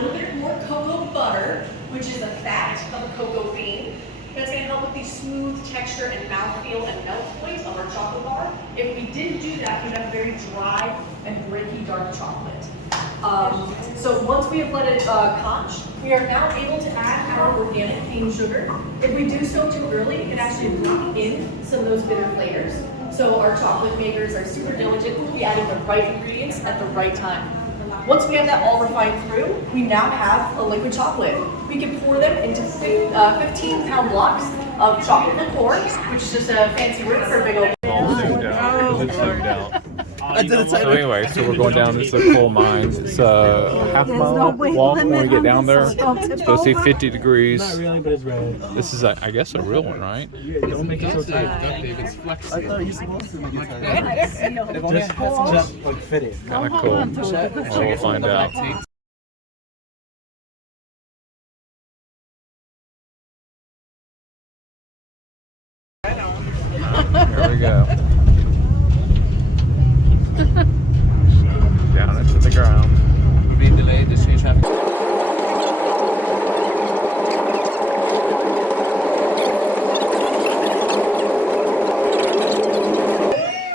little bit more cocoa butter, which is the fat of a cocoa bean. That's going to help with the smooth texture and mouthfeel and melt point of our chocolate bar. If we didn't do that, we'd have a very dry and breaky dark chocolate. So once we have let it conch, we are now able to add our organic cane sugar. If we do so too early, it can actually lock in some of those bitter flavors. So our chocolate makers are super diligent to be adding the right ingredients at the right time. Once we have that all refined through, we now have a liquid chocolate. We can pour them into 15-pound blocks of chocolate liqueur, which is just a fancy word for a big old... So anyway, so we're going down this coal mine. It's a half-mile walk when we get down there. It's supposed to be 50 degrees. Not really, but it's red. This is, I guess, a real one, right? Yeah, don't make it so tight. It's flexible. I thought you supposed to make it tight. Just like fit it. Kind of cool. Well, we'll find out. Here we go. Down into the ground. We're being delayed. There's change traffic.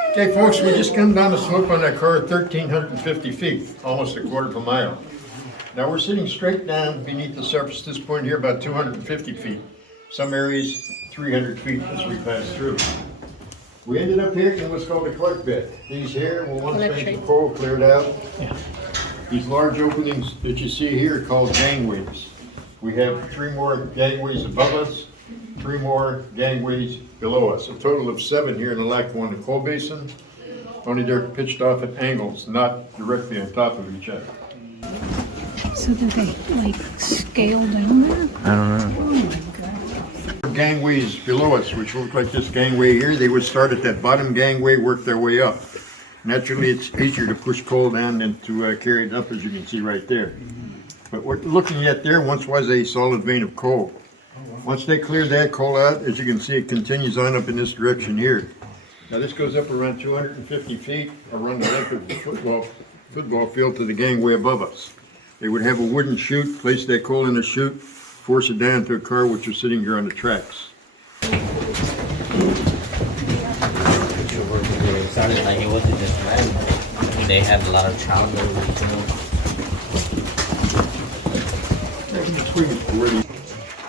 Okay, folks, we just come down the slope on that car at 1,350 feet, almost a quarter of a mile. Now we're sitting straight down beneath the surface at this point here, about 250 feet. Some areas 300 feet as we pass through. We ended up here in what's called a clark bed. These here were once banks of coal cleared out. These large openings that you see here are called gangways. We have 3 more gangways above us, 3 more gangways below us. A total of 7 here in the Lackawanna coal basin. Only they're pitched off at angles, not directly on top of each other. So do they like scale down there? I don't know. Oh my God. Gangways below us, which look like this gangway here, they would start at that bottom gangway, work their way up. Naturally, it's easier to push coal down than to carry it up, as you can see right there. But what we're looking at there once was a solid vein of coal. Once they cleared that coal out, as you can see, it continues on up in this direction here. Now this goes up around 250 feet around the length of the football field to the gangway above us. They would have a wooden chute, place that coal in the chute, force it down to a car which is sitting here on the tracks. It sounded like it wasn't just random. They had a lot of childhood.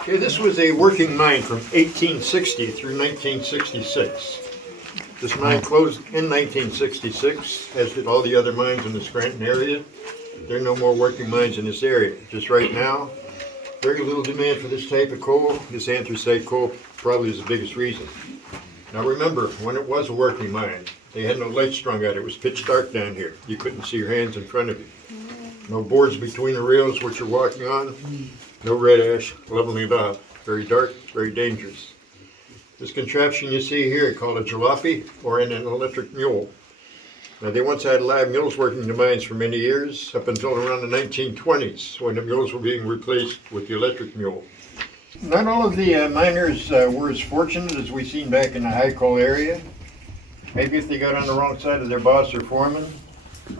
Okay, this was a working mine from 1860 through 1966. This mine closed in 1966, as did all the other mines in the Scranton area. There are no more working mines in this area. Just right now, very little demand for this type of coal. This anthracite coal probably is the biggest reason. Now remember, when it was a working mine, they had no lights strung out. It was pitch dark down here. You couldn't see your hands in front of you. No boards between the rails which you're walking on. No red ash leveling about. Very dark, very dangerous. This contraption you see here, called a jalopy or an electric mule. Now they once had live mules working the mines for many years, up until around the 1920s, when the mules were being replaced with the electric mule. Not all of the miners were as fortunate as we've seen back in the high coal area. Maybe if they got on the wrong side of their boss or foreman,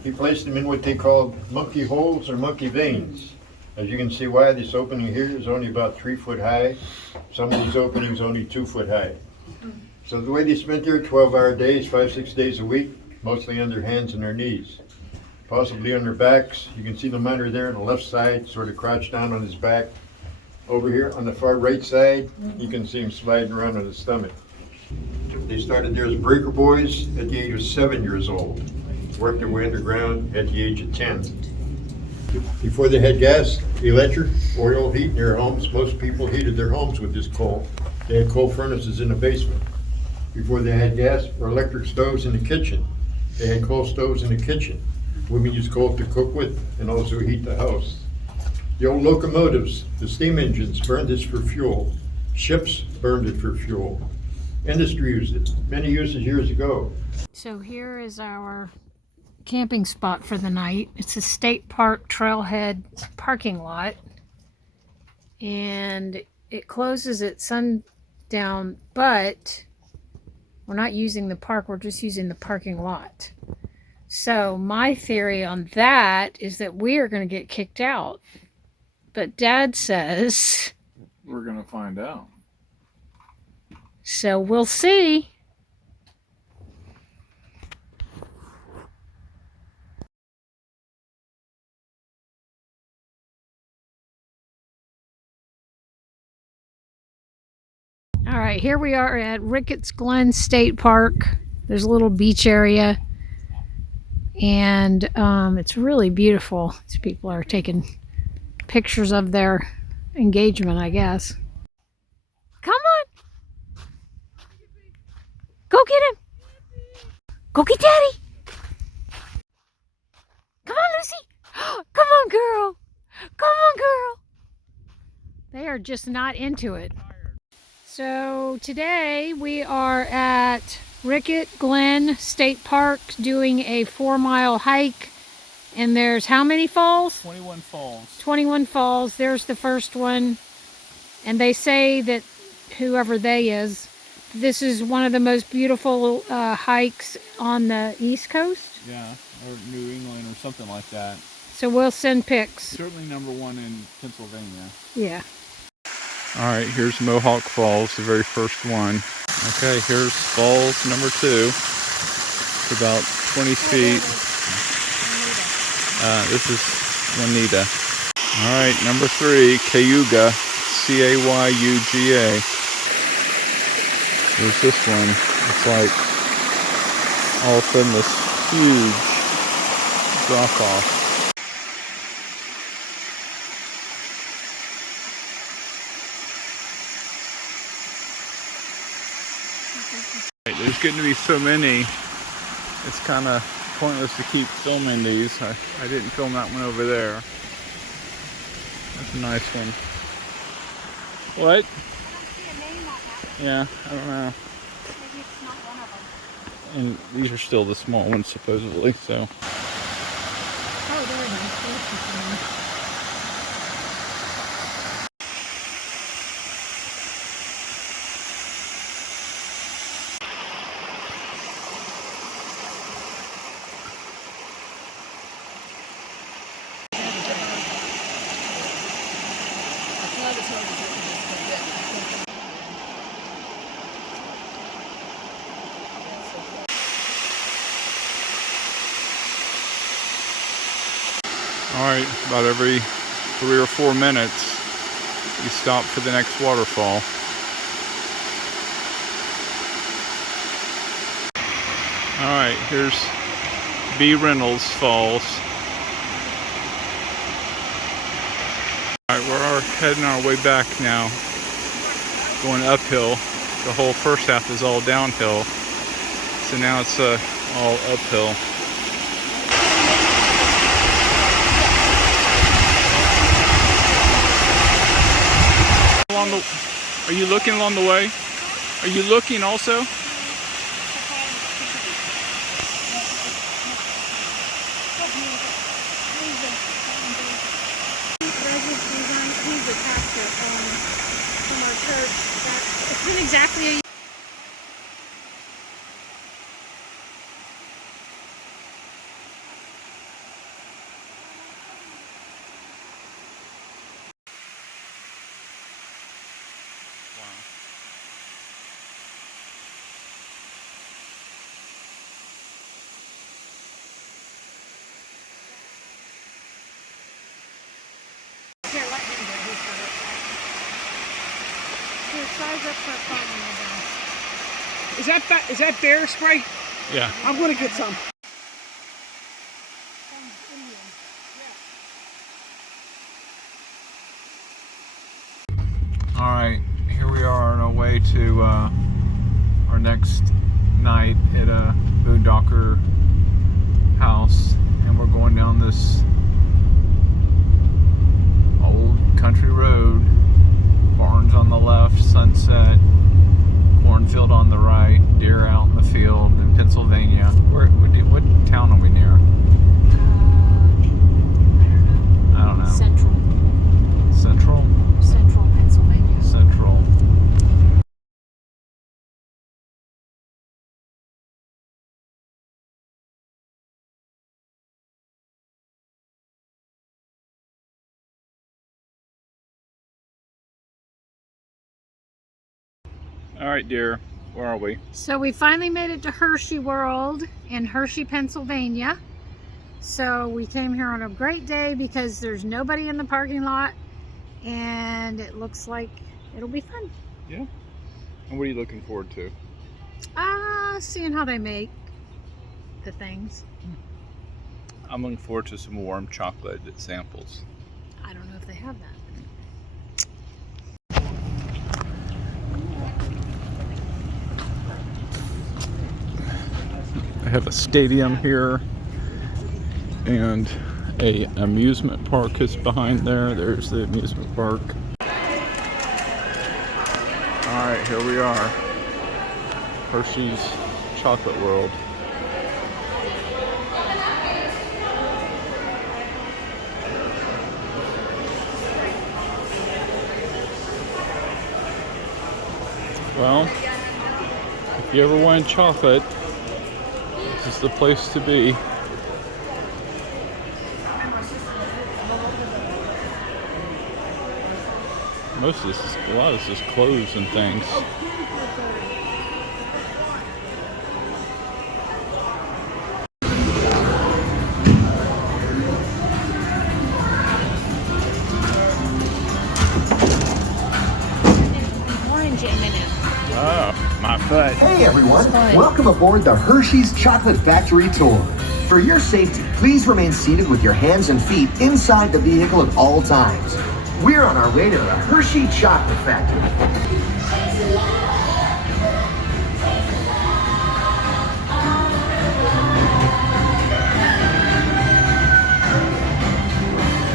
he placed them in what they called monkey holes or monkey veins. As you can see why this opening here is only about 3 foot high. Some of these openings only 2 foot high. So the way they spent their 12-hour days, 5-6 days a week, mostly on their hands and their knees, possibly on their backs. You can see the miner there on the left side, sort of crouched down on his back. Over here on the far right side, you can see him sliding around on his stomach. They started there as breaker boys at the age of 7 years old, worked their way underground at the age of 10. Before they had gas, electric, oil heat in their homes, most people heated their homes with this coal. They had coal furnaces in the basement. Before they had gas or electric stoves in the kitchen, they had coal stoves in the kitchen. Women used coal to cook with and also heat the house. The old locomotives, the steam engines, burned this for fuel. Ships burned it for fuel. Industry used it. Many uses years ago. So here is our camping spot for the night. It's a state park trailhead parking lot. And it closes at sundown, but we're not using the park, we're just using the parking lot. So my theory on that is that we are going to get kicked out but Dad says... We're going to find out. So we'll see. All right, here we are at Ricketts Glen State Park. There's a little beach area, and it's really beautiful. These people are taking pictures of their engagement, I guess. Come on! Go get him! Go get Daddy! Come on, Lucy! Come on, girl! Come on, girl! They are just not into it. So today we are at Ricketts Glen State Park doing a 4-mile hike. And there's how many falls? 21 falls. 21 falls. There's the first one. And they say that whoever they is, this is one of the most beautiful hikes on the East Coast. Yeah, or New England or something like that. So we'll send pics. Certainly number one in Pennsylvania. Yeah. All right, here's Mohawk Falls, the very first one. Okay, here's falls number 2. It's about 20 feet. This is Juanita. All right, number 3, Cayuga, C-A-Y-U-G-A. There's this one. It's like all of a sudden this huge drop off. There's getting to be so many, it's kind of pointless to keep filming these. I didn't film that one over there. That's a nice one. What? I don't see a name on that. Yeah, I don't know. Maybe it's not one of them. And these are still the small ones, supposedly, so. Oh, there it is. There's something. Alright, about every 3 or 4 minutes, you stop for the next waterfall. Alright, here's B. Reynolds Falls. Alright, we're heading our way back now, going uphill. The whole first half is all downhill, so now it's all uphill. Are you looking along the way? Are you looking also? He's a pastor from our church. It's been exactly a year. Here, let him do it. He's got it. Here, size up for farmland. Is that bear spray? Yeah. I'm gonna get some. Alright, here we are on our way to our next night at a boondocker house, and we're going down this old country road, barns on the left, sunset, cornfield on the right, deer out in the field in Pennsylvania. What town are we near? I don't know. Central. Central? All right, dear. Where are we? So we finally made it to Hershey World in Hershey, Pennsylvania. So we came here on a great day because there's nobody in the parking lot and it looks like it'll be fun. Yeah. And what are you looking forward to? Seeing how they make the things. I'm looking forward to some warm chocolate samples. I don't know if they have that. I have a stadium here and a amusement park is behind there. There's the amusement park. Alright, here we are. Hershey's Chocolate World. Well, if you ever wanted chocolate, this is the place to be. Most of this is, a lot of this is clothes and things. Orange M&M. Oh, my foot. Hey everyone, fun. welcome aboard the Hershey's Chocolate Factory Tour. For your safety, please remain seated with your hands and feet inside the vehicle at all times. We're on our way to the Hershey Chocolate Factory.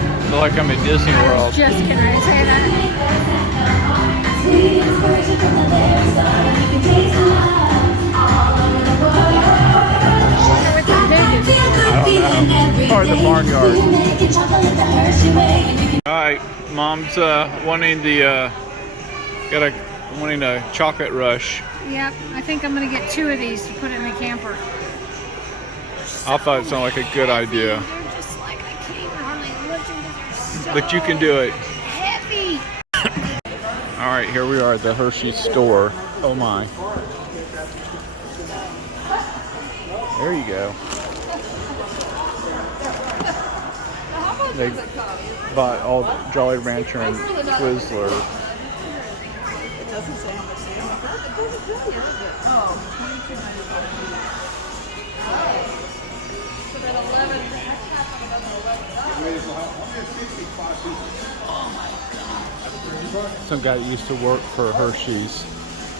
I feel like I'm at Disney World. Just getting ready to say that. I don't know. Or the barnyard. Alright, Mom's wanting a chocolate rush. Yep, I think I'm gonna get 2 of these to put in the camper. I thought it sounded like a good idea. They're just like, I can't even hardly lift them because they're so But you can do it. heavy. Alright, here we are at the Hershey store. Oh my. There you go. They bought all Jolly Rancher and Twizzler. It doesn't say how much they are. It doesn't really, does it? Oh, $22.95. So then 11, that's half of another $11. Some guy that used to work for Hershey's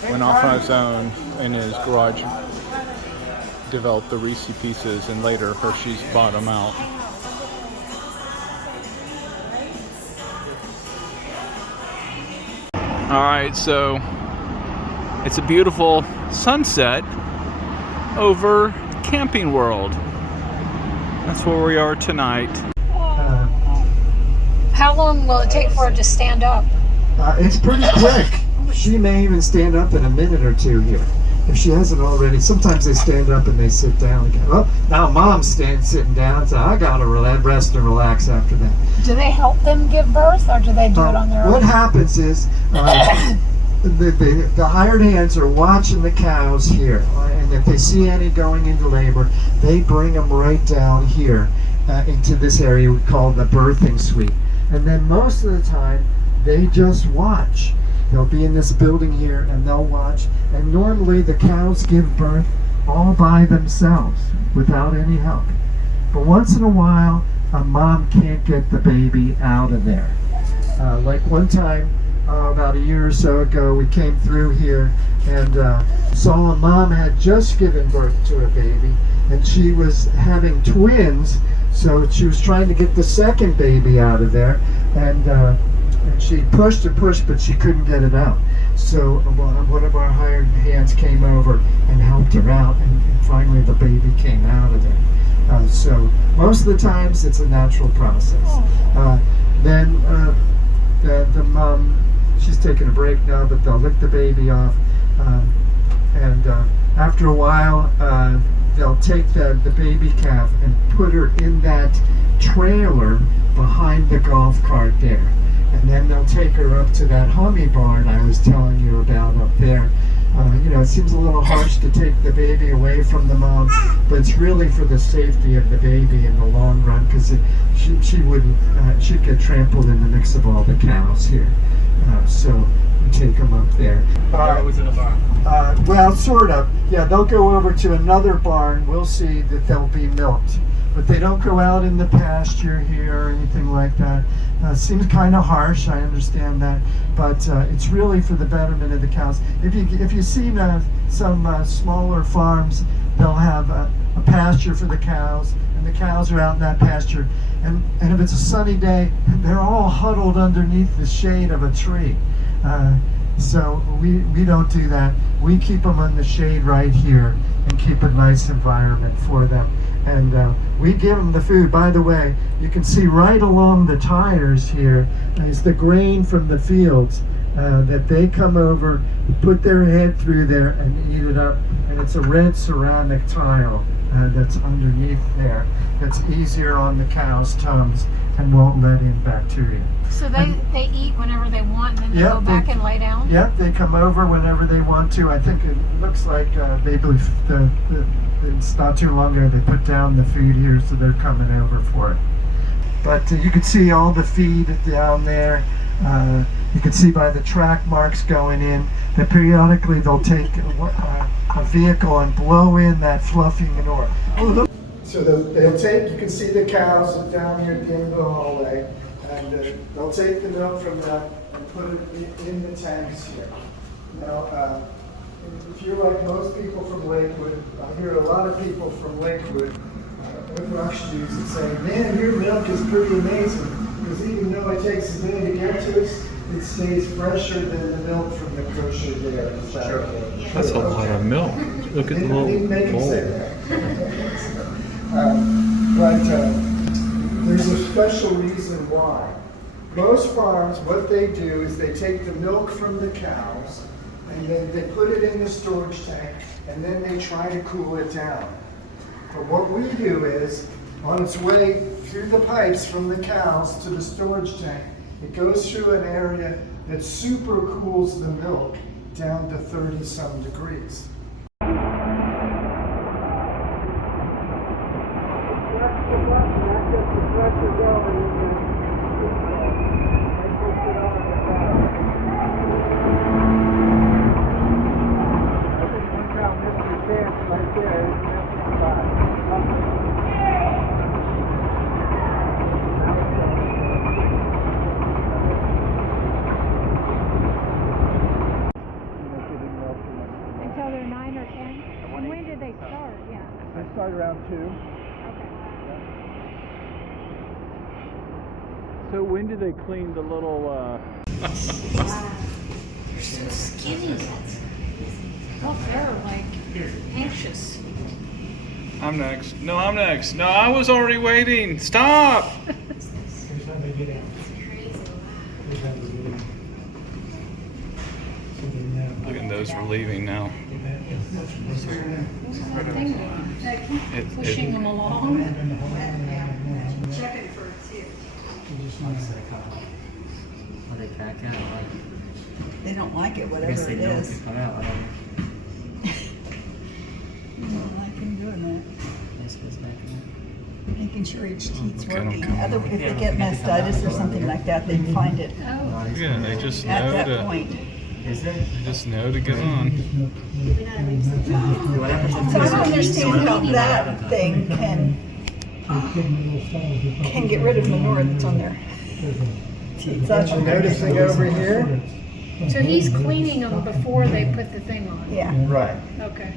went off on his own in his garage, developed the Reese pieces, and later Hershey's bought them out. Alright, so it's a beautiful sunset over Camping World. That's where we are tonight. How long will it take for it to stand up? It's pretty quick. She may even stand up in a minute or two here. If she hasn't already, sometimes they stand up and they sit down again. Well, now Mom's sitting down, so I gotta rest and relax after that. Do they help them give birth or do they do it on their What own? happens is the hired hands are watching the cows here, and if they see any going into labor, they bring them right down here into this area we call the birthing suite. And then most of the time, they just watch. They'll be in this building here and they'll watch. And normally the cows give birth all by themselves without any help. But once in a while, a mom can't get the baby out of there. Like one time, about a year or so ago, we came through here and saw a mom had just given birth to a baby and she was having twins, so she was trying to get the second baby out of there, and she pushed and pushed, but she couldn't get it out. So one of our hired hands came over and helped her out, and finally the baby came out of there. So most of the times it's a natural process. Then the mom, she's taking a break now, but they'll lick the baby off, and after a while they'll take the baby calf and put her in that trailer behind the golf cart there. And then they'll take her up to that hummy barn I was telling you about up there. It seems a little harsh to take the baby away from the mom, but it's really for the safety of the baby in the long run, because she'd get trampled in the mix of all the cows here. So we take them up there. was in a barn. Well, sort of. Yeah, they'll go over to another barn. We'll see that they'll be milked. But they don't go out in the pasture here or anything like that. Seems kind of harsh, I understand that, but it's really for the betterment of the cows. If you see some smaller farms, they'll have a pasture for the cows, and the cows are out in that pasture. And if it's a sunny day, they're all huddled underneath the shade of a tree. So we don't do that. We keep them in the shade right here and keep a nice environment for them. And we give them the food. By the way, you can see right along the tires here is the grain from the fields that they come over, put their head through there and eat it up. And it's a red ceramic tile that's underneath there. That's easier on the cow's tongues and won't let in bacteria. So they eat whenever they want, and then they go back and lay down? Yep, they come over whenever they want to. I think it looks like maybe it's not too long ago they put down the food here, so they're coming over for it. But you can see all the feed down there. You can see by the track marks going in that periodically they'll take a vehicle and blow in that fluffy manure. So they'll take, you can see the cows down here at the end of the hallway, and they'll take the milk from that and put it in the tanks here. Now, if you're like most people from Lakewood, I hear a lot of people from Lakewood with Rushdoos that say, man, your milk is pretty amazing, because even though it takes a day to get to us, it stays fresher than the milk from the kosher dairy. Sure. That's a lot of milk. Look at the little bowl. But there's a special reason why. Most farms, what they do is they take the milk from the cows and then they put it in the storage tank and then they try to cool it down. But what we do is, on its way through the pipes from the cows to the storage tank, it goes through an area that super cools the milk down to 30-some degrees. Until they're 9 or 10? And when did they start? Yeah. They start around 2. Okay. So when do they clean the little They're so skinny. Oh, they're like anxious. I'm next. No, I'm next. No, I was already waiting. Stop! Look at those, we're leaving now. Pushing them along. Checking for its here. Are they cracking out? They don't like it, I whatever guess they it know is. to come out. I don't like him doing that. guess it's back in. Making sure each teat's Okay, I'm working. coming. If they get mastitis or something like that, they can find it Yeah, they just at know that to. point. Is there? They just know to get on. What happens if So I there's don't a understand how teeth that thing can get rid of manure that's on their teeth. But you noticing over here? So he's cleaning them before they put the thing on? Yeah, Right. Okay.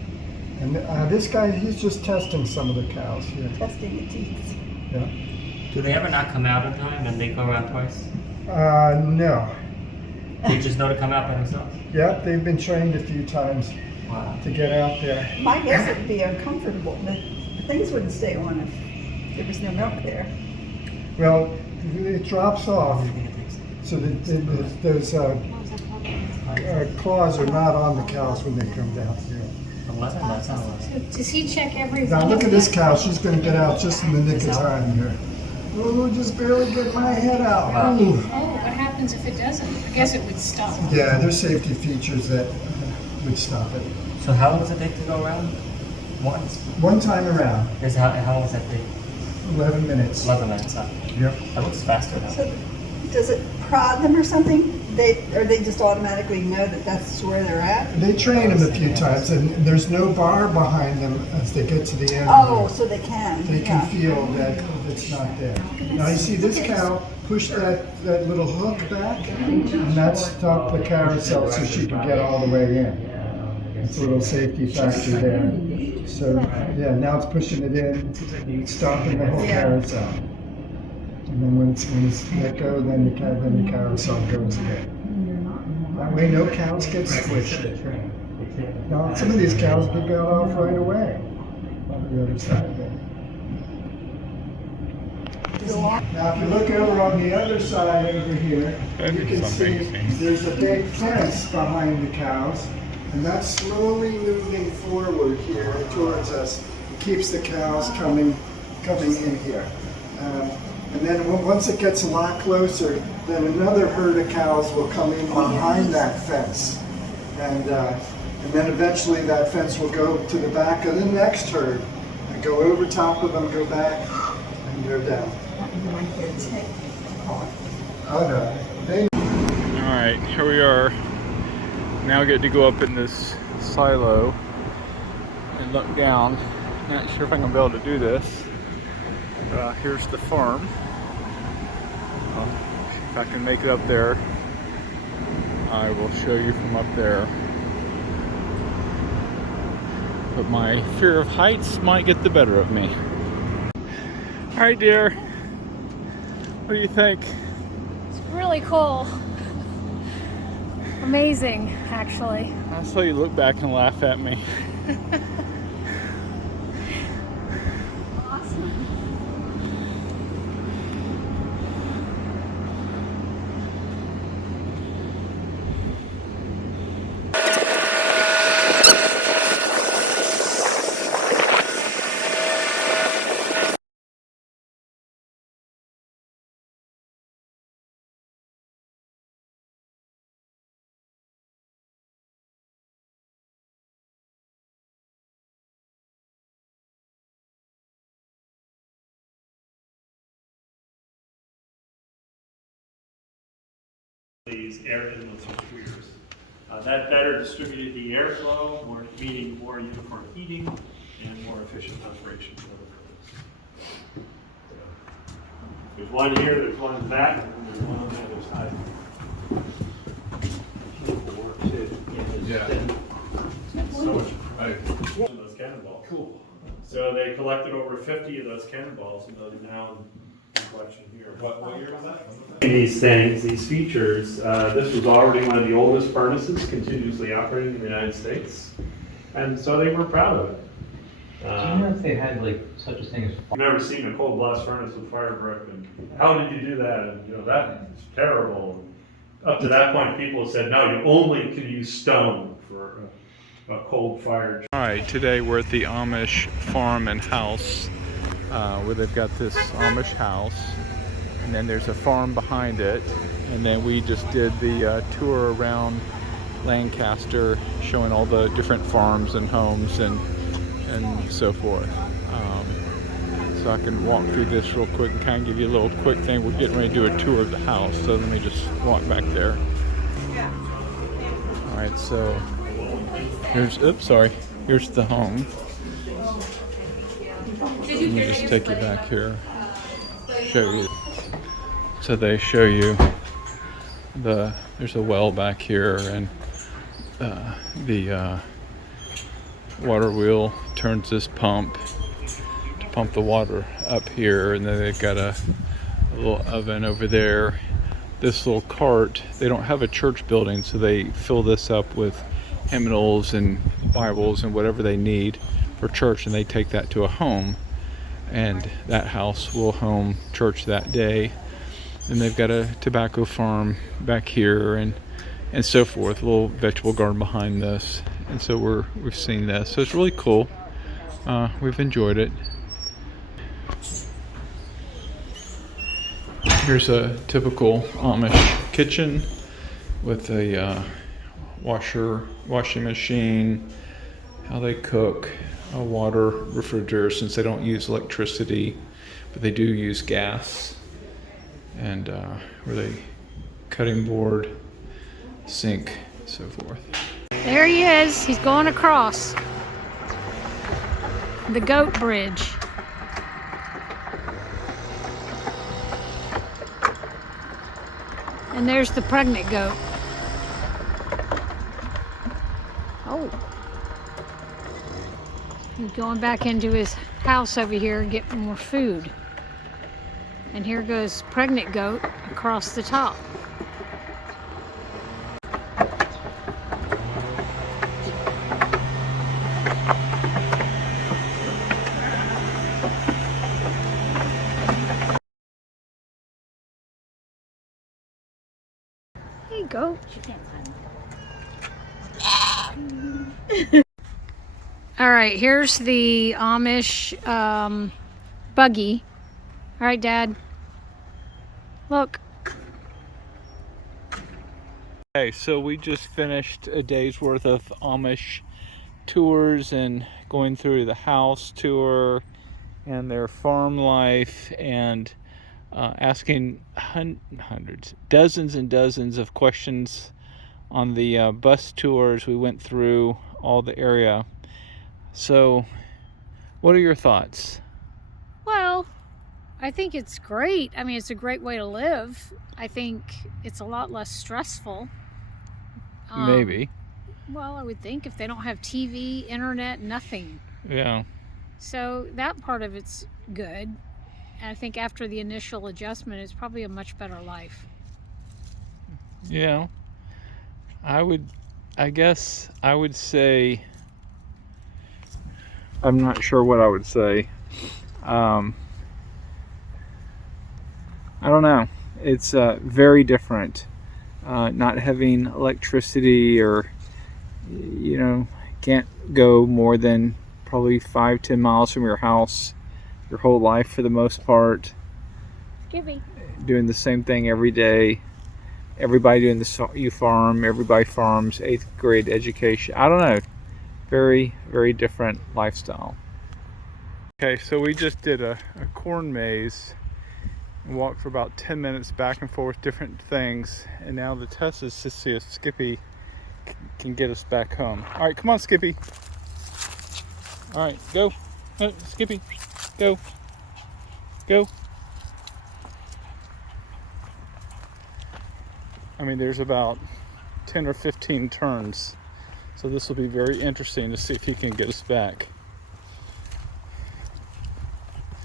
And this guy, he's just testing some of the cows here. testing the teeth. Yeah. Do they ever not come out in time and they go around twice? No. They just know to come out by themselves? Yep, they've been trained a few times Wow. to get out there. My guess it would be uncomfortable. The things wouldn't stay on if there was no milk there. Well, it drops off, so that those claws are not on the cows when they come down here. 11, that's not 11. So does he check every Now one look of at this them? cow, she's gonna get out just in the nick of time here. Oh, just barely get my head out. Ooh. Oh, what happens happens if it doesn't? I guess it would stop. Yeah, there's safety features that would stop it. So how long does it take to go around? Once? One time around, Is how long does that take? 11 minutes. 11 minutes, huh? Yep. That looks faster now. So does it prod them or something? Or they just automatically know that that's where they're at? They train them a few times, and there's no bar behind them as they get to the end. Oh, so they can. They can yeah. feel that it's not there. Now you see this cow push that little hook back, and that stopped the carousel so she could get all the way in. It's a little safety factor there. So yeah, now it's pushing it in, stopping the whole carousel. And then when it's let go, then the carousel goes again. That way no cows get squished. Now some of these cows get got off right away on the other side there. Now if you look over on the other side over here, you can see there's a big fence behind the cows, and that's slowly moving forward here towards us. It keeps the cows coming in here. And then once it gets a lot closer, then another herd of cows will come in behind that fence. And then eventually that fence will go to the back of the next herd and go over top of them, go back, and go down. Oh no. All right, here we are. Now I get to go up in this silo and look down. Not sure if I'm gonna be able to do this. Here's the farm. If I can make it up there, I will show you from up there. But my fear of heights might get the better of me. All right, dear. What do you think? It's really cool. Amazing, actually. I saw you look back and laugh at me. These air inlets or tweers. That better distributed the airflow, meaning more uniform heating and more efficient operation. There's one here, there's one in the back, and there's one on the other side. Yeah. So much those cannonballs. Cool. So they collected over 50 of those cannonballs, and those are now in collection here. What year was that? These things, these features, this was already one of the oldest furnaces continuously operating in the United States, and so they were proud of it. Do you know if they had like such a thing as? I've never seen a cold blast furnace with fire brick, and how did you do that? And you know that's terrible. Up to that point, people said no, you only can use stone for a cold fire. All right, today we're at the Amish farm and house, where they've got this Amish house, and then there's a farm behind it, and then we just did the tour around Lancaster, showing all the different farms and homes and so forth. So I can walk through this real quick and kind of give you a little quick thing. We're getting ready to do a tour of the house, so let me just walk back there. All right, so here's the home. Let me just take you back here, show you. So they show you there's a well back here, and the water wheel turns this pump to pump the water up here, and then they've got a little oven over there. This little cart, they don't have a church building, so they fill this up with hymnals and Bibles and whatever they need for church, and they take that to a home, and that house will home church that day. And they've got a tobacco farm back here, and so forth, a little vegetable garden behind this. And so we've seen this, so it's really cool. We've enjoyed it. Here's a typical Amish kitchen with a washing machine, how they cook, a water refrigerator since they don't use electricity, but they do use gas, and where they cutting board, sink, so forth. There he is. He's going across the goat bridge. And there's the pregnant goat. Oh. He's going back into his house over here and getting more food. And here goes pregnant goat across the top. There you go. All right, here's the Amish buggy. All right, Dad. Look. Okay, so we just finished a day's worth of Amish tours and going through the house tour and their farm life and asking hundreds, dozens and dozens of questions on the bus tours. We went through all the area. So, what are your thoughts? Well, I think it's great. I mean, it's a great way to live. I think it's a lot less stressful. Maybe. Well, I would think if they don't have TV, internet, nothing. Yeah. So that part of it's good. And I think after the initial adjustment, it's probably a much better life. Yeah. I guess I would say, I'm not sure what I would say. I don't know. It's very different. Not having electricity, or, you know, can't go more than probably 5-10 miles from your house your whole life for the most part. Skippy. Doing the same thing every day. Everybody doing the you farm. Everybody farms. 8th grade education. I don't know. Very, very different lifestyle. Okay, so we just did a corn maze and walked for about 10 minutes back and forth, different things. And now the test is to see if Skippy can get us back home. All right, come on, Skippy. All right, go. Skippy, go. Go. I mean, there's about 10 or 15 turns. So this will be very interesting to see if he can get us back.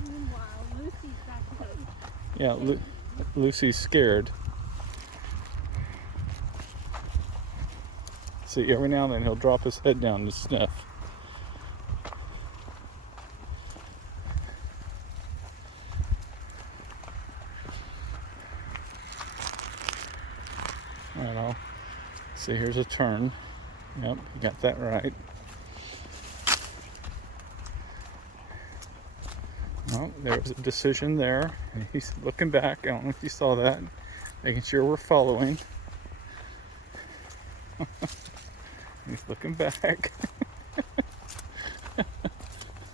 Meanwhile, Lucy's back home. Yeah, Lucy's scared. See, every now and then he'll drop his head down to sniff. Alright, I'll see, here's a turn. Yep, you got that right. Well, there's a decision there. He's looking back. I don't know if you saw that. Making sure we're following. He's looking back.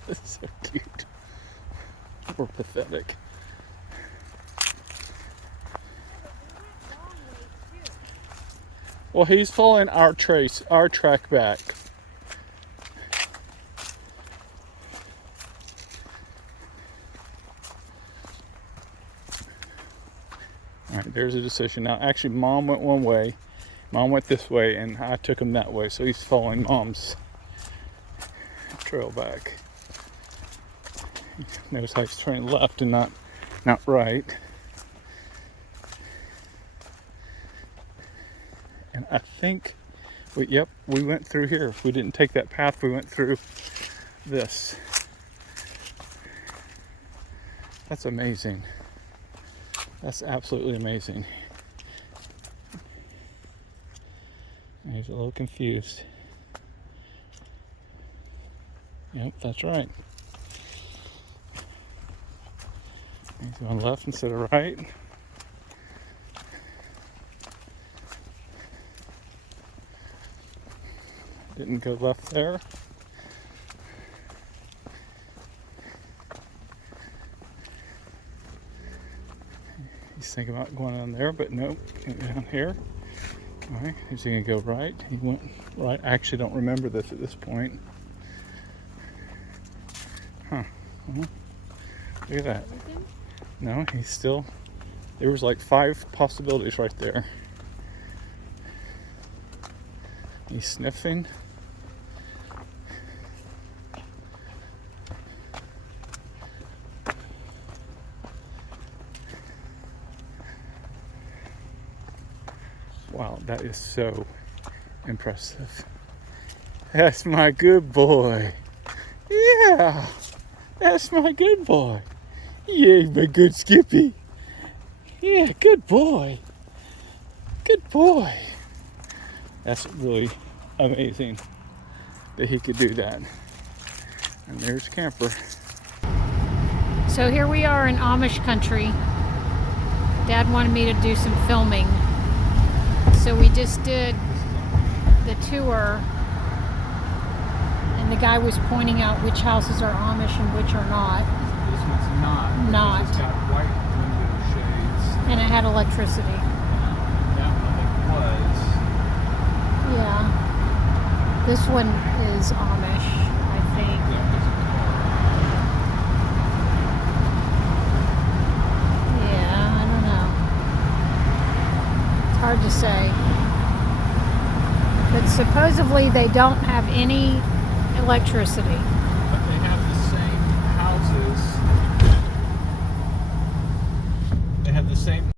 That's so cute. We're pathetic. Well, he's following our track back. All right, there's a decision. Now, actually, Mom went one way. Mom went this way, and I took him that way. So he's following Mom's trail back. Notice how he's turning left and not right. And I think, we went through here. We didn't take that path. We went through this. That's amazing. That's absolutely amazing. He's a little confused. Yep, that's right. He's going left instead of right. Didn't go left there. He's thinking about going down there, but nope, can't go down here. All right, is he gonna go right? He went right. I actually don't remember this at this point. Huh. Well, look at that. No, he's still, there was like 5 possibilities right there. He's sniffing. Wow, that is so impressive. That's my good boy. Yeah, that's my good boy. Yay, my good Skippy. Yeah, good boy. Good boy. That's really amazing that he could do that. And there's Camper. So here we are in Amish country. Dad wanted me to do some filming. So we just did the tour, and the guy was pointing out which houses are Amish and which are not. This one's not. Not. It's got white window shades. And it had electricity. That one was. Yeah. This one is Amish, I think. Yeah, I don't know. It's hard to say. But supposedly they don't have any electricity. But they have the same houses. They have the same.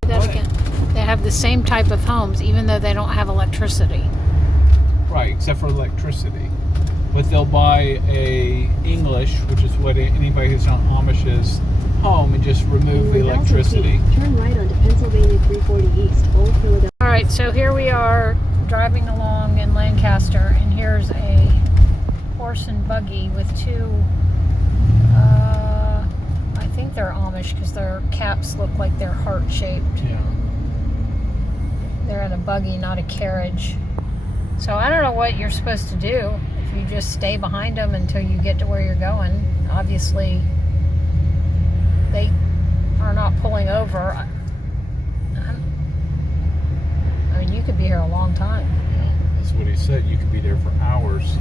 They have the same type of homes, even though they don't have electricity. Right, except for electricity. But they'll buy a English, which is what anybody who's not Amish is, home, and just remove the electricity. Turn right onto Pennsylvania 340 East, Old Philadelphia. All right, so here we are driving along in Lancaster, and here's a horse and buggy with 2, I think they're Amish because their caps look like they're heart-shaped. Yeah. They're in a buggy, not a carriage. So I don't know what you're supposed to do. If you just stay behind them until you get to where you're going. Obviously, they are not pulling over. I mean, you could be here a long time. Yeah, that's what he said. You could be there for hours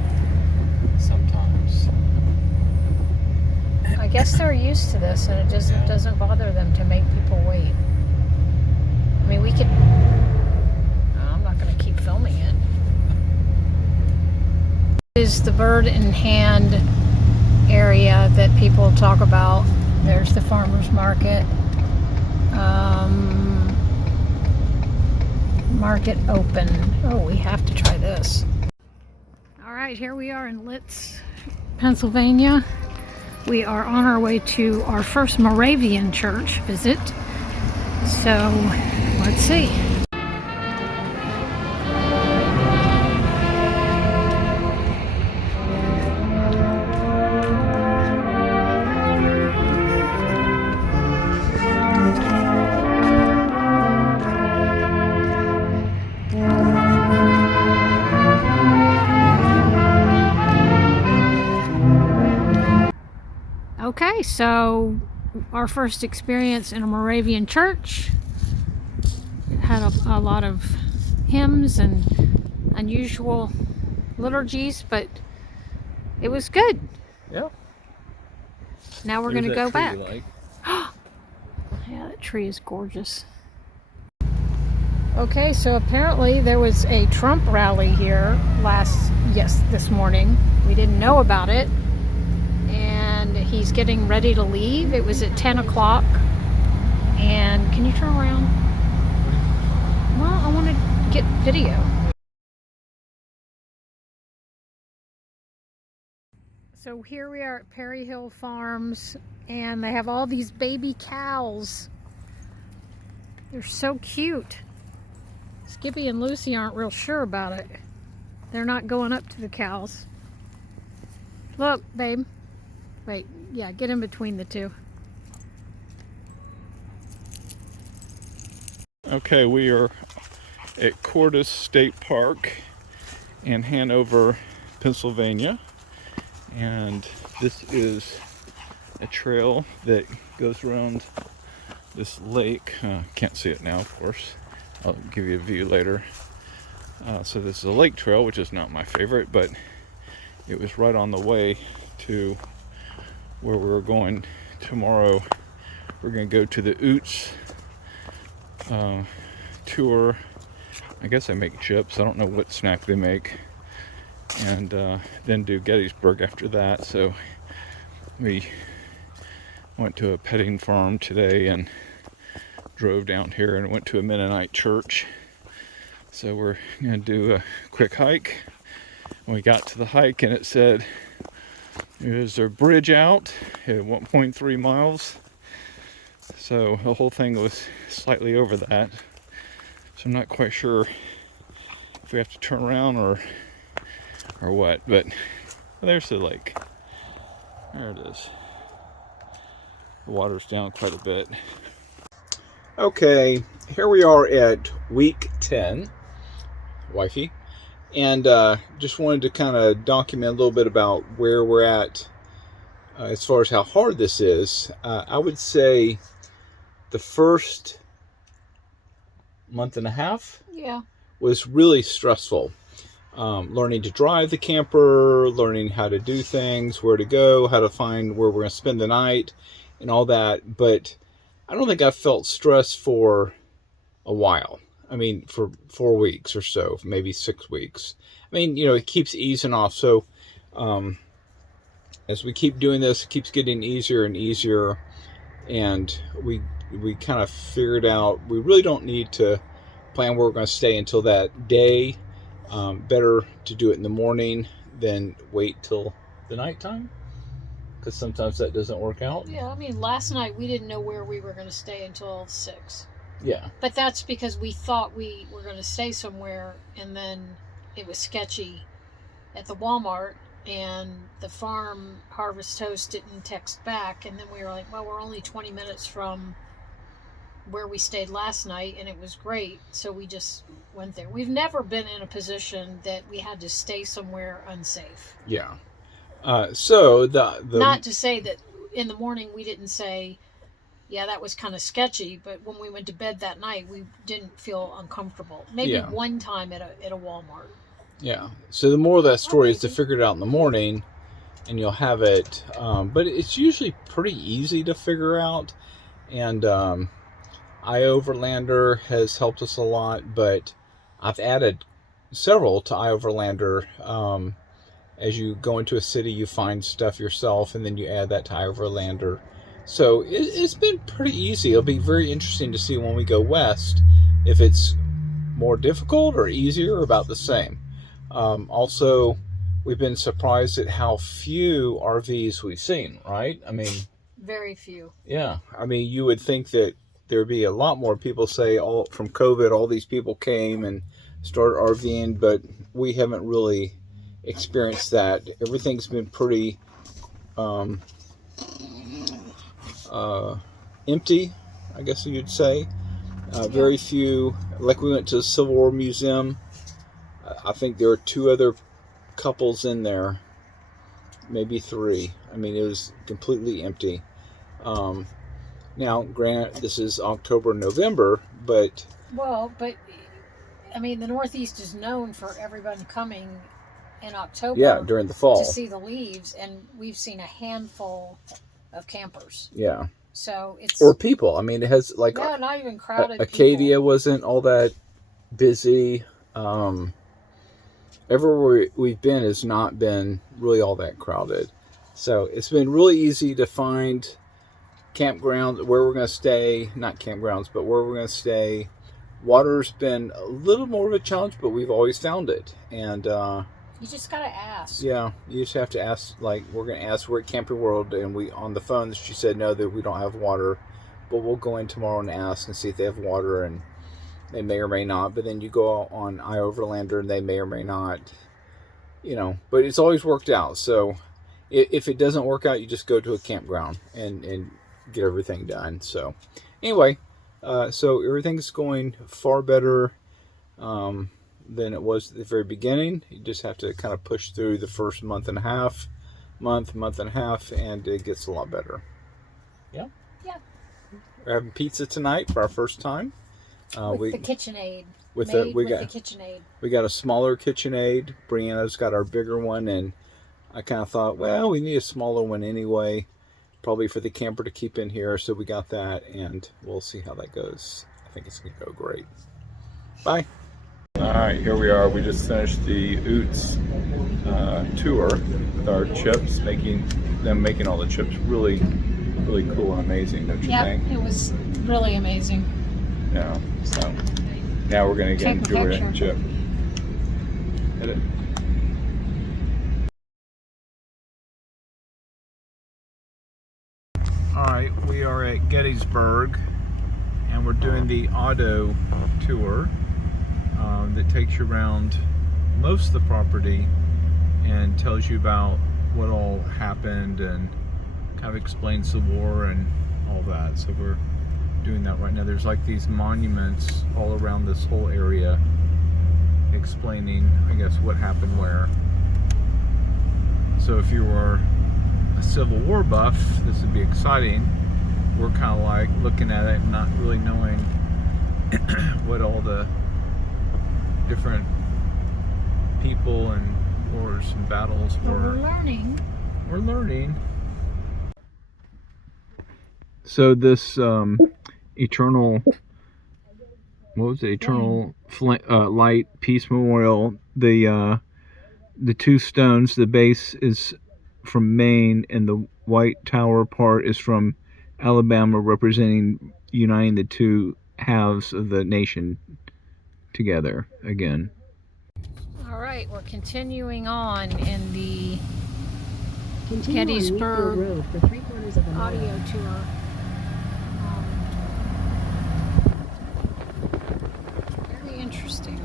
sometimes. I guess they're used to this, and it just doesn't bother them to make people wait. I mean, we could... I'm not going to keep filming it. This is the bird in hand area that people talk about. There's the farmer's market. Market open. Oh, we have to try this. All right, here we are in Lititz, Pennsylvania. We are on our way to our first Moravian church visit. So, let's see. Okay, so our first experience in a Moravian church. It had a lot of hymns and unusual liturgies, but it was good. Yeah. Now we're going to go back. Like? Yeah, that tree is gorgeous. Okay, so apparently there was a Trump rally here this morning. We didn't know about it. And he's getting ready to leave. It was at 10 o'clock. And can you turn around? Well, I want to get video. So here we are at Perrydell Farms, and they have all these baby cows. They're so cute. Skippy and Lucy aren't real sure about it. They're not going up to the cows. Look, babe. Wait, yeah, get in between the two. Okay, we are at Codorus State Park in Hanover, Pennsylvania, and this is a trail that goes around this lake. Can't see it now, of course. I'll give you a view later. So this is a lake trail, which is not my favorite, but it was right on the way to where we were going tomorrow. We're going to go to the Oots tour. I guess they make chips. I don't know what snack they make. And then do Gettysburg after that. So we went to a petting farm today and drove down here and went to a Mennonite church. So we're going to do a quick hike. We got to the hike and it said there's a bridge out at 1.3 miles. So the whole thing was slightly over that. So I'm not quite sure if we have to turn around or what, but there's the lake. There it is. The water's down quite a bit. Okay, here we are at week 10, wifey, and just wanted to kind of document a little bit about where we're at as far as how hard this is. I would say the first month and a half was really stressful. Learning to drive the camper, learning how to do things, where to go, how to find where we're going to spend the night, and all that. But I don't think I felt stress for a while. I mean, for 4 weeks or so, maybe 6 weeks. I mean, it keeps easing off. So as we keep doing this, it keeps getting easier and easier. And we kind of figured out we really don't need to plan where we're going to stay until that day. Better to do it in the morning than wait till the nighttime, because sometimes that doesn't work out. Yeah, I mean, last night we didn't know where we were going to stay until 6. Yeah. But that's because we thought we were going to stay somewhere, and then it was sketchy at the Walmart, and the farm Harvest Toast didn't text back, and then we were like, well, we're only 20 minutes from where we stayed last night, and it was great, so we just went there. We've never been in a position that we had to stay somewhere unsafe. Yeah. So the not to say that in the morning we didn't say, yeah, that was kind of sketchy, but when we went to bed that night, we didn't feel uncomfortable. Maybe one time at a Walmart. Yeah. So the moral of that story is to figure it out in the morning, and you'll have it. But it's usually pretty easy to figure out, and iOverlander has helped us a lot, but I've added several to iOverlander. As you go into a city, you find stuff yourself, and then you add that to iOverlander. So it's been pretty easy. It'll be very interesting to see when we go west if it's more difficult or easier or about the same. Also, we've been surprised at how few RVs we've seen, right? I mean, very few. Yeah. I mean, you would think that there'd be a lot more people, say, all from COVID, all these people came and started RVing, but we haven't really experienced that. Everything's been pretty empty, I guess you'd say. Very few. Like, we went to the Civil War Museum. I think there were 2 other couples in there, maybe 3. I mean, it was completely empty. Now, granted, this is October, November, but... Well, but, I mean, the Northeast is known for everyone coming in October. Yeah, during the fall. To see the leaves, and we've seen a handful of campers. Yeah. So it's... Or people. I mean, it has, like... Yeah, not even crowded Acadia people. Wasn't all that busy. Everywhere we've been has not been really all that crowded. So it's been really easy to find campgrounds where we're going to stay. Not campgrounds, but where we're going to stay. Water's been a little more of a challenge, but we've always found it. And you just got to ask. Yeah, you just have to ask. Like, we're going to ask. We're at Camping World, and we on the phone, she said no, that we don't have water. But we'll go in tomorrow and ask and see if they have water, and they may or may not. But then you go on iOverlander, and they may or may not. But it's always worked out. So if it doesn't work out, you just go to a campground and get everything done. So anyway, so everything's going far better. than it was at the very beginning. You just have to kind of push through the first month and a half, and it gets a lot better. Yeah? Yeah. We're having pizza tonight for our first time. With the KitchenAid. With Made the with the KitchenAid. We got a smaller KitchenAid. Brianna's got our bigger one, and I kind of thought, well, we need a smaller one anyway, probably for the camper to keep in here. So we got that, and we'll see how that goes. I think it's gonna go great. Bye. All right, here we are. We just finished the Oots tour with our chips, making all the chips really cool and amazing, don't you think? It was really amazing. Yeah. So now we're gonna again Take a enjoy a picture. chip. Hit it. All right, we are at Gettysburg, and we're doing the auto tour that takes you around most of the property and tells you about what all happened and kind of explains the war and all that. So we're doing that right now. There's like these monuments all around this whole area explaining, I guess, what happened where. So if you were a Civil War buff, this would be exciting. We're kind of like looking at it and not really knowing what all the different people and wars and battles were. We're learning. We're learning. So this eternal, what was it? Eternal Light Peace Memorial. The two stones. The base is from Maine, and the white tower part is from Alabama, representing uniting the two halves of the nation together again. All right, we're continuing on in the Continue on Gettysburg Wheatfield Road for 3/4 of a mile. audio tour. Very interesting.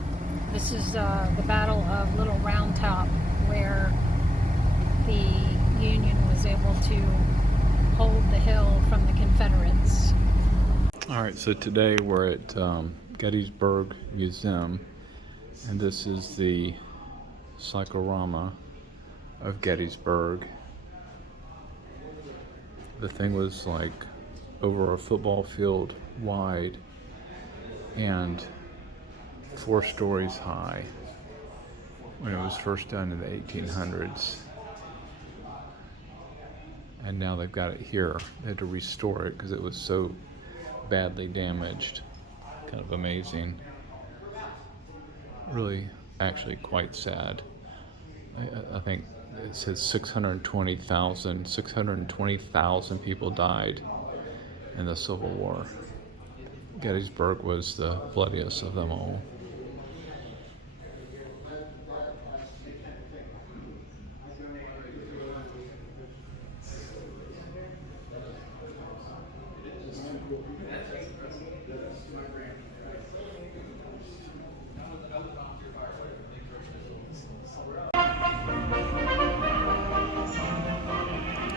This is the Battle of Little Round Top, where the Union was able to hold the hill from the Confederates. All right, so today we're at Gettysburg Museum, and this is the cyclorama of Gettysburg. The thing was like over a football field wide and 4 stories high when it was first done in the 1800s. And now they've got it here. They had to restore it because it was so badly damaged. Kind of amazing. Really, actually quite sad. I think it says 620,000 people died in the Civil War. Gettysburg was the bloodiest of them all.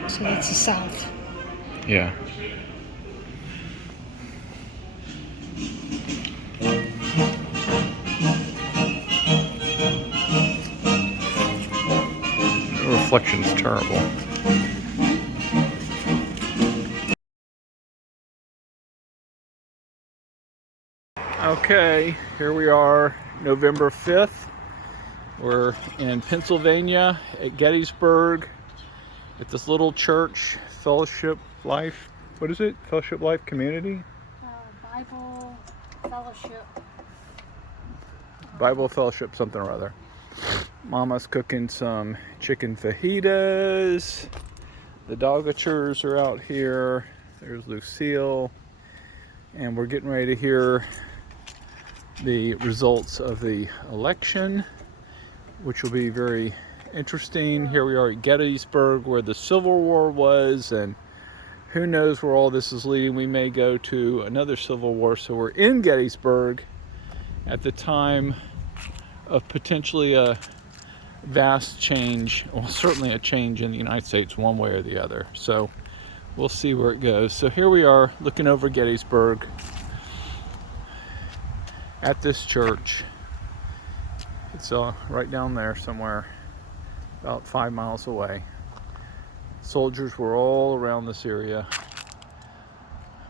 So that's the south. Yeah. The reflection's terrible. Okay, here we are, November 5th. We're in Pennsylvania at Gettysburg at this little church, Fellowship Life. What is it? Fellowship Life Community? Bible Fellowship. Bible Fellowship something or other. Mama's cooking some chicken fajitas. The Dogatures are out here. There's Lucille. And we're getting ready to hear the results of the election, which will be very interesting. Here we are at Gettysburg, where the Civil War was, and who knows where all this is leading. We may go to another Civil War. So we're in Gettysburg at the time of potentially a vast change, well, certainly a change in the United States one way or the other. So we'll see where it goes. So here we are looking over Gettysburg at this church, It's right down there somewhere, about 5 miles away. Soldiers were all around this area.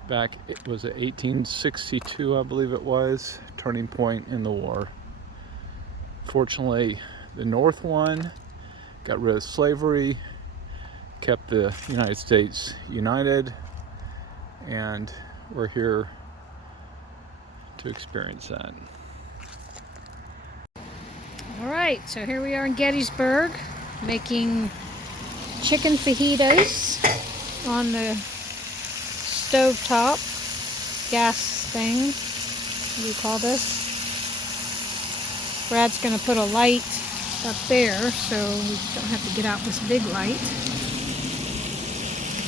Back, it was 1862, I believe it was, turning point in the war. Fortunately, the North won, got rid of slavery, kept the United States united, and we're here to experience that. All right, so here we are in Gettysburg making chicken fajitas on the stovetop gas thing. What do you call this? Brad's gonna put a light up there so we don't have to get out this big light.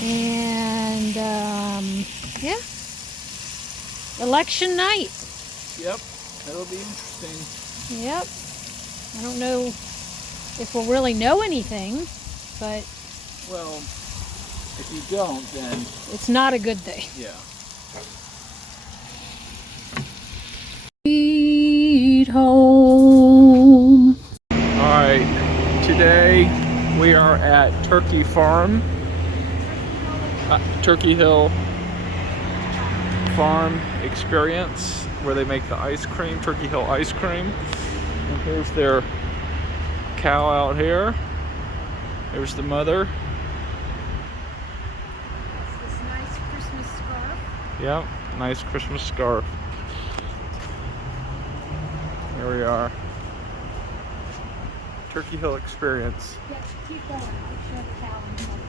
And yeah, election night. Yep, that'll be interesting. Yep. I don't know if we'll really know anything, but Well, if you don't, then it's not a good thing. yeah. Sweet home. Alright, today we are at Turkey Farm, Turkey Hill Farm Experience, where they make the ice cream, Turkey Hill ice cream. And here's their cow out here. There's the mother. This nice Christmas scarf. Yep, nice Christmas scarf. Here we are. Turkey Hill Experience. Yes, keep going. I'll show the cow in a minute.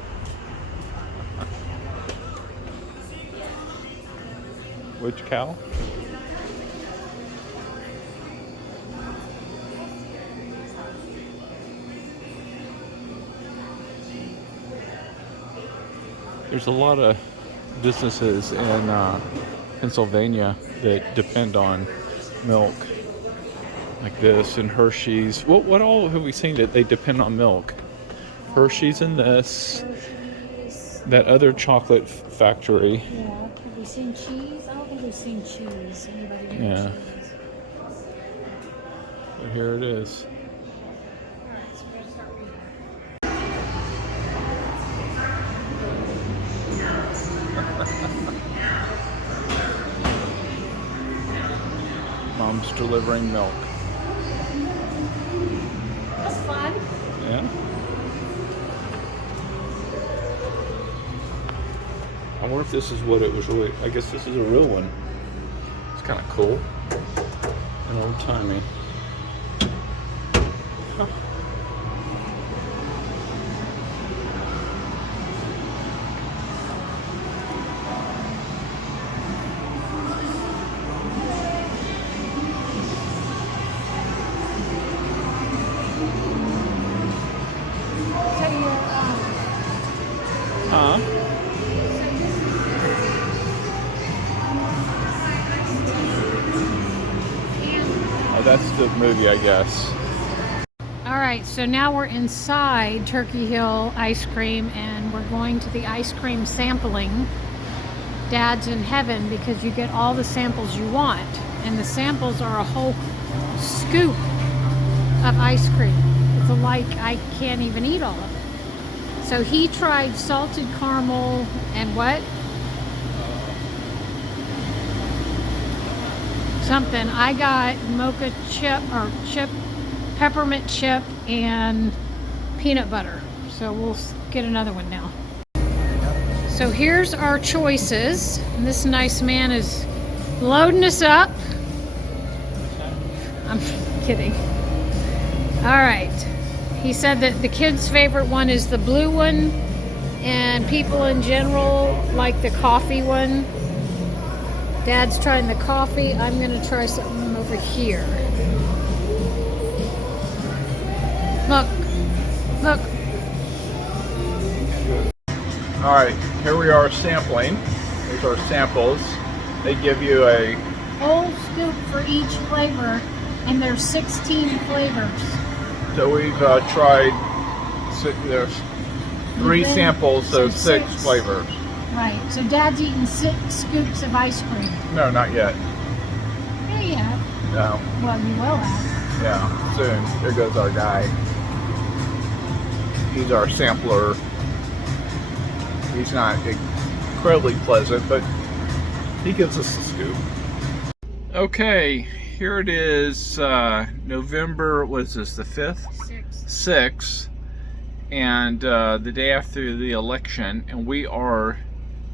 Which cow? There's a lot of businesses in Pennsylvania that depend on milk, like this, and Hershey's. What all have we seen that they depend on milk? Hershey's and this, that other chocolate factory. Yeah. Have we seen cheese? I don't think we've seen cheese. Anybody do Yeah. cheese? But here it is. Alright, so we're gonna start reading. Mom's delivering milk. That's fun. Yeah. I wonder if this is what it was really. I guess this is a real one. It's kind of cool and old timey. Huh? Oh, that's the movie, I guess. All right, so now we're inside Turkey Hill Ice Cream, and we're going to the ice cream sampling. Dad's in heaven because you get all the samples you want, and the samples are a whole scoop of ice cream. It's like I can't even eat all of it. So he tried salted caramel and what? Something. I got mocha chip or peppermint chip and peanut butter. So we'll get another one now. So here's our choices. And this nice man is loading us up. I'm kidding. All right. He said that the kids' favorite one is the blue one, and people in general like the coffee one. Dad's trying the coffee. I'm gonna try something over here. Look, look. All right, here we are sampling. These are samples. They give you a Whole scoop for each flavor, and there's 16 flavors. So we've tried there's 3 samples of 6 flavors. Right. So Dad's eating 6 scoops of ice cream. No, not yet. Yeah, you have. No. Well, you will have. Yeah. soon. There goes our guy. He's our sampler. He's not incredibly pleasant, but he gives us the scoop. Okay, here it is, November, what is this, the 5th? 6th. And the day after the election, and we are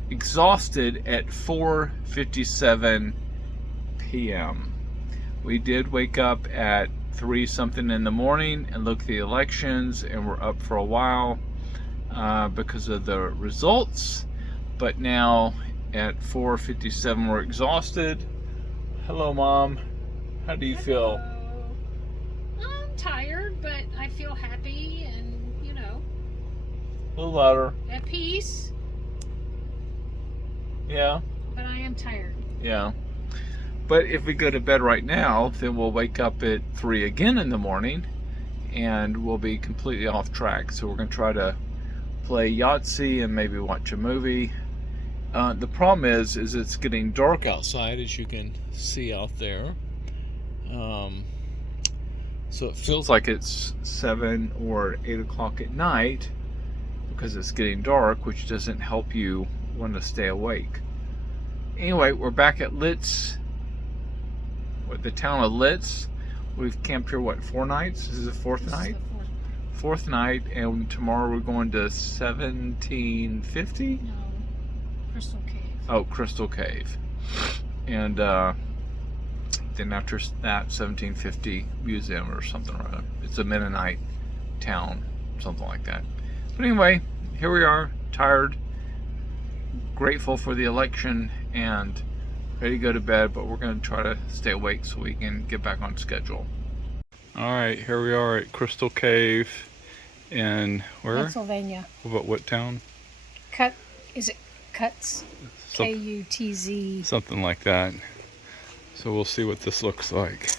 exhausted at 4:57 p.m. We did wake up at 3 something in the morning and look at the elections, and we're up for a while because of the results, but now at 4:57 we're exhausted. Hello, Mom. How do you feel? I'm tired, but I feel happy and, you know, A little louder. at peace, Yeah. but I am tired. Yeah. But if we go to bed right now, then we'll wake up at 3 again in the morning and we'll be completely off track. So we're going to try to play Yahtzee and maybe watch a movie. The problem is it's getting dark outside, as you can see out there. So it feels like it's 7 or 8 o'clock at night because it's getting dark, which doesn't help you want to stay awake. Anyway, we're back at Lititz, the town of Lititz. We've camped here, what, 4 nights? This is the 4th night? Fourth night, and tomorrow we're going to 1750? No, Crystal Cave. Oh, Crystal Cave. And then after that, 1750 museum or something like that. It's a Mennonite town, something like that. But anyway, here we are, tired, grateful for the election, and ready to go to bed, but we're going to try to stay awake so we can get back on schedule. All right, here we are at Crystal Cave in where? Pennsylvania. What town? Is it Cuts? K-U-T-Z. Something like that. So we'll see what this looks like.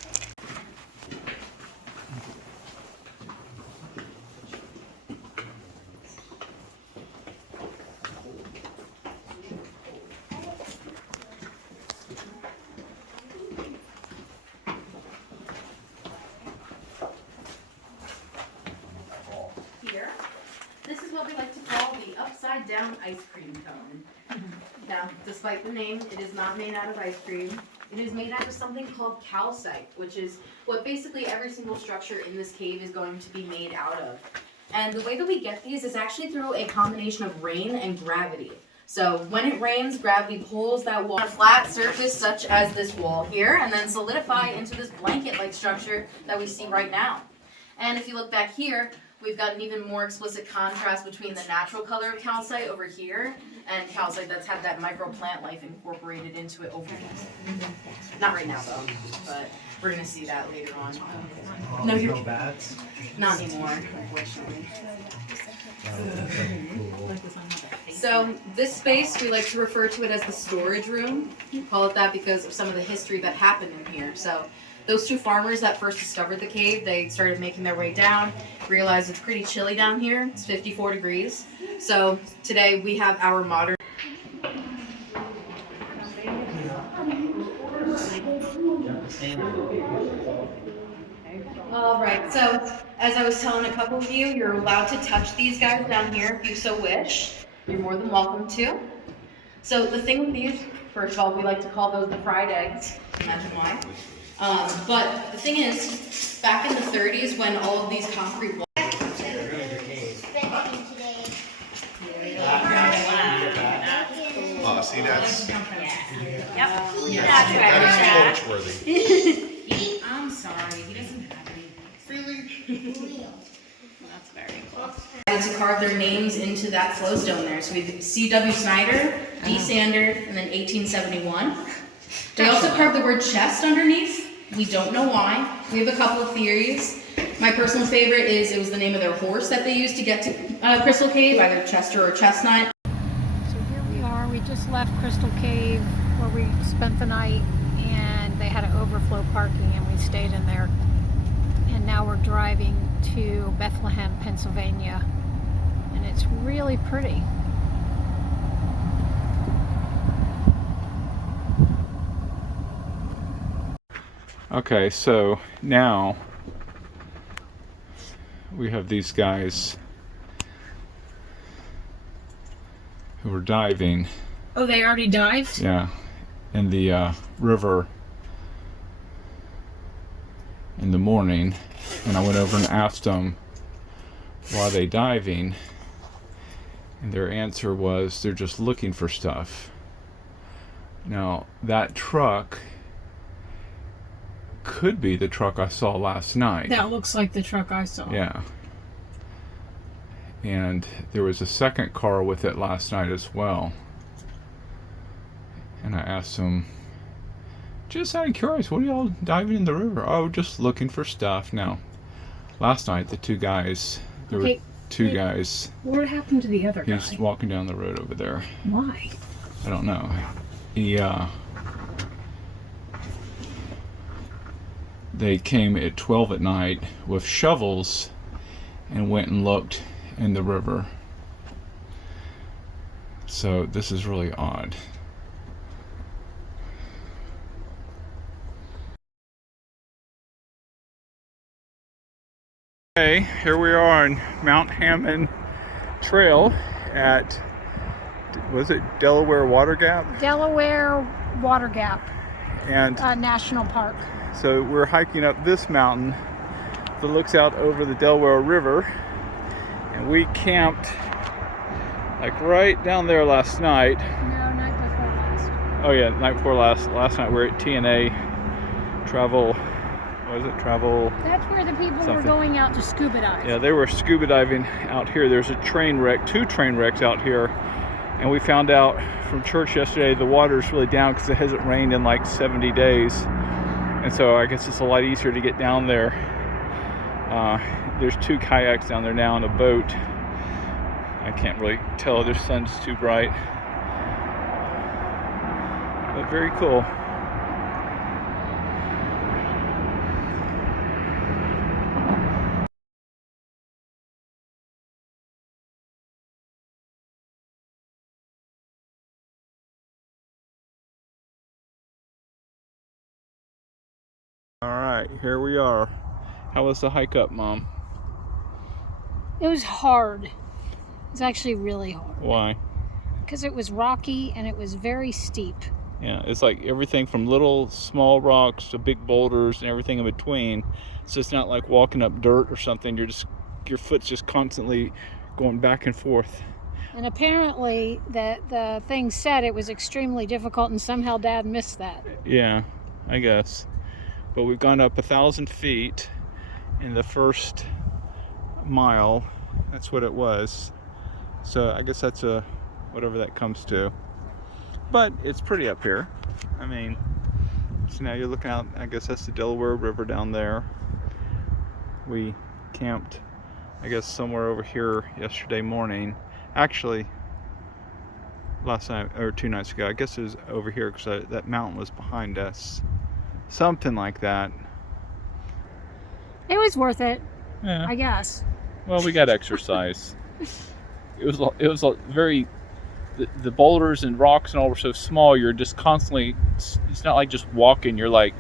Here, this is what we like to call the upside down ice cream cone. Now, despite the name, it is not made out of ice cream. It is made out of something called calcite, which is what basically every single structure in this cave is going to be made out of. And the way that we get these is actually through a combination of rain and gravity. So when it rains, gravity pulls that wall on a flat surface such as this wall here, and then solidify into this blanket-like structure that we see right now. And if you look back here, we've got an even more explicit contrast between the natural color of calcite over here and calcite that's had that microplant life incorporated into it over here. Not right now though, but we're gonna see that later on. No, you're bats. not anymore, unfortunately. So this space, we like to refer to it as the storage room. We call it that because of some of the history that happened in here. So those two farmers that first discovered the cave, they started making their way down, realized it's pretty chilly down here. It's 54 degrees. So today we have our modern. All right, so as I was telling a couple of you, you're allowed to touch these guys down here if you so wish. You're more than welcome to. So the thing with these, first of all, we like to call those the fried eggs. Imagine why. But the thing is, back in the 30s when all of these concrete walls. Oh, see, that's coach-worthy. I'm sorry, he doesn't have any. really. That's very cool. To carve their names into that flowstone there. So we have C.W. Snyder, D. Sander, and then 1871. They also carved the word chest underneath. We don't know why. We have a couple of theories. My personal favorite is it was the name of their horse that they used to get to Crystal Cave, either Chester or Chestnut. So here we are. We just left Crystal Cave where we spent the night, and they had an overflow parking, and we stayed in there. And now we're driving to Bethlehem, Pennsylvania, and it's really pretty. Okay, so now we have these guys who were diving. Oh, they already dived? Yeah, in the river in the morning, and I went over and asked them why they diving, and their answer was they're just looking for stuff. Now that truck could be the truck I saw last night. That looks like the truck I saw. Yeah. And there was a second car with it last night as well. And I asked them, just out of curiosity, what are y'all diving in the river? Oh, just looking for stuff. Now, last night the two guys, there were two guys. What happened to the other guy? He's walking down the road over there. Why? I don't know. They came at 12 at night with shovels and went and looked in the river. So this is really odd. Okay, here we are on Mount Hammond Trail at, was it Delaware Water Gap? Delaware Water Gap. And National Park. So we're hiking up this mountain that looks out over the Delaware River, and we camped like right down there last night. No, night before last. Oh yeah, night before last. Last night we were at TNA Travel. What was it? Travel. That's where the people something. were going out to scuba dive. Yeah, they were scuba diving out here. There's a train wreck, 2 train wrecks out here, and we found out from church yesterday the water's really down because it hasn't rained in like 70 days. And so I guess it's a lot easier to get down there. There's 2 kayaks down there now and a boat. I can't really tell, the sun's too bright. But very cool. Alright, here we are. How was the hike up, Mom? It was hard. It was actually really hard. Why? Because it was rocky and it was very steep. Yeah, it's like everything from little small rocks to big boulders and everything in between. So it's not like walking up dirt or something. Your foot's just constantly going back and forth. And apparently the thing said it was extremely difficult, and somehow Dad missed that. Yeah, I guess. But we've gone up 1,000 feet in the first mile. That's what it was. So I guess that's whatever that comes to. But it's pretty up here. I mean, so now you're looking out, I guess that's the Delaware River down there. We camped, I guess, somewhere over here yesterday morning. Actually, last night, or 2 nights ago, I guess it was over here because that mountain was behind us. Something like that. It was worth it, Yeah. I guess. Well, we got exercise. It was very, the boulders and rocks and all were so small, you're just constantly, it's not like just walking, you're like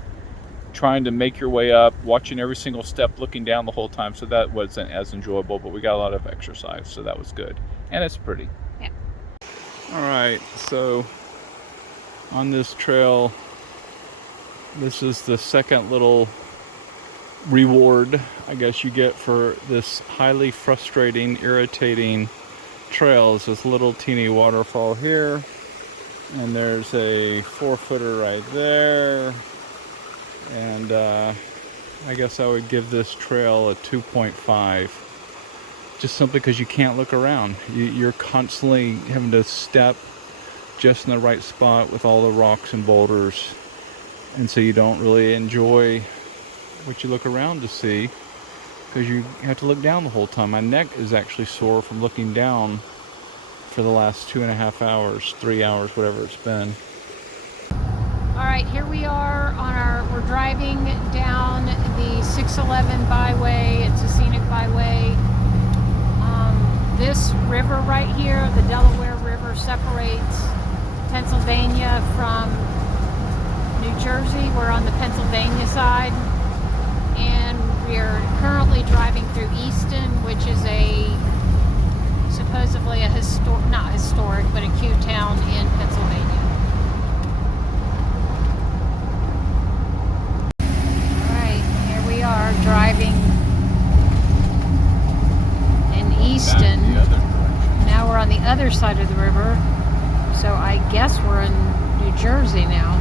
trying to make your way up, watching every single step, looking down the whole time. So that wasn't as enjoyable, but we got a lot of exercise, so that was good. And it's pretty. Yeah. All right, so on this trail, this is the second little reward, I guess, you get for this highly frustrating, irritating trail. Is this little teeny waterfall here, and there's a 4-footer right there, and I guess I would give this trail a 2.5, just simply because you can't look around. You're constantly having to step just in the right spot with all the rocks and boulders. And so you don't really enjoy what you look around to see because you have to look down the whole time. My neck is actually sore from looking down for the last 2.5 hours, 3 hours, whatever it's been. All right, here we are we're driving down the 611 byway. It's a scenic byway. This river right here, the Delaware River, separates Pennsylvania from New Jersey. We're on the Pennsylvania side, and we're currently driving through Easton, which is supposedly a not historic, but a cute town in Pennsylvania. Alright, here we are driving in Easton. Now we're on the other side of the river, so I guess we're in New Jersey now.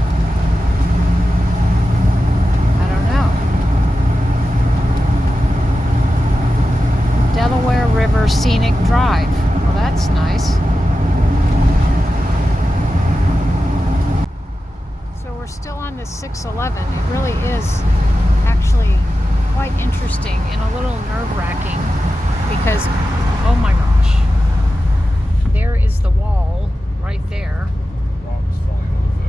I don't know. Delaware River Scenic Drive. Well, that's nice. So we're still on the 611. It really is actually quite interesting and a little nerve-wracking because, oh my gosh, there is the wall right there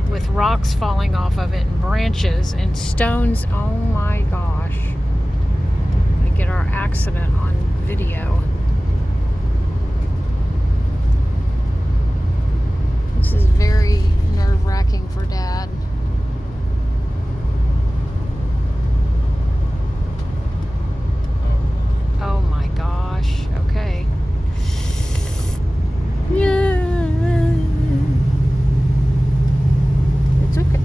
with rocks falling off of it and branches and stones. Oh my gosh. We get our accident on video. This is very nerve-wracking for Dad. Oh my gosh. Okay. Yeah. It's okay.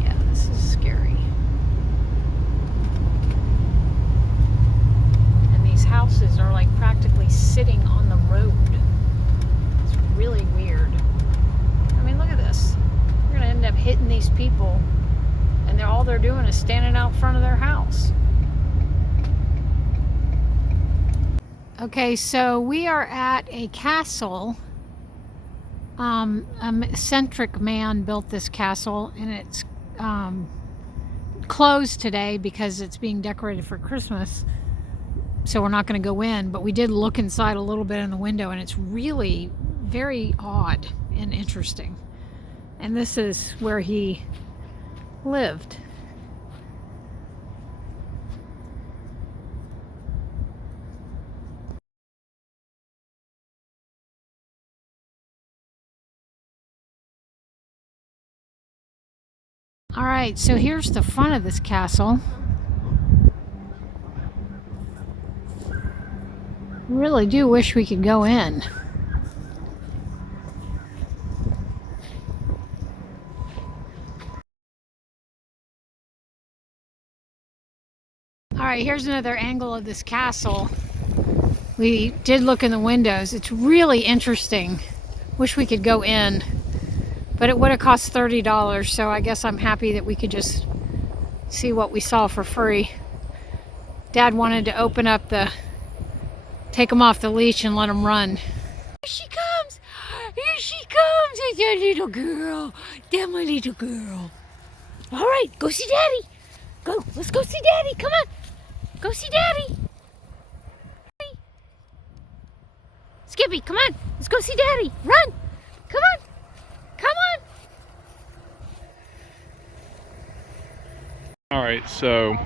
Yeah, this is scary. And these houses are like practically sitting on the road. It's really weird. I mean, look at this. We're gonna end up hitting these people, and all they're doing is standing out front of their house. Okay, so we are at a castle. A eccentric man built this castle, and it's closed today because it's being decorated for Christmas. So we're not going to go in, but we did look inside a little bit in the window, and it's really very odd and interesting. And this is where he lived. All right, so here's the front of this castle. Really do wish we could go in. All right, here's another angle of this castle. We did look in the windows. It's really interesting. Wish we could go in. But it would have cost $30, so I guess I'm happy that we could just see what we saw for free. Dad wanted to open up take them off the leash and let them run. Here she comes! Here she comes! It's your little girl. That's my little girl. All right, go see Daddy. Go, let's go see Daddy. Come on. Go see Daddy. Skippy, come on. Let's go see Daddy. Run. Come on. Come on. All right, so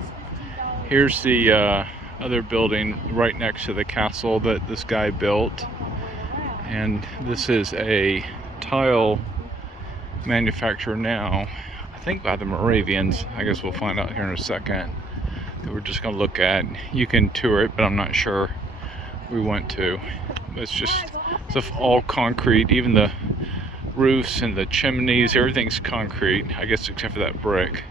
here's the other building right next to the castle that this guy built, and this is a tile manufacturer now, I think by the Moravians. I guess we'll find out here in a second. That we're just gonna look at. You can tour it, but I'm not sure we went to. It's all concrete, even the roofs and the chimneys, everything's concrete, I guess, except for that brick.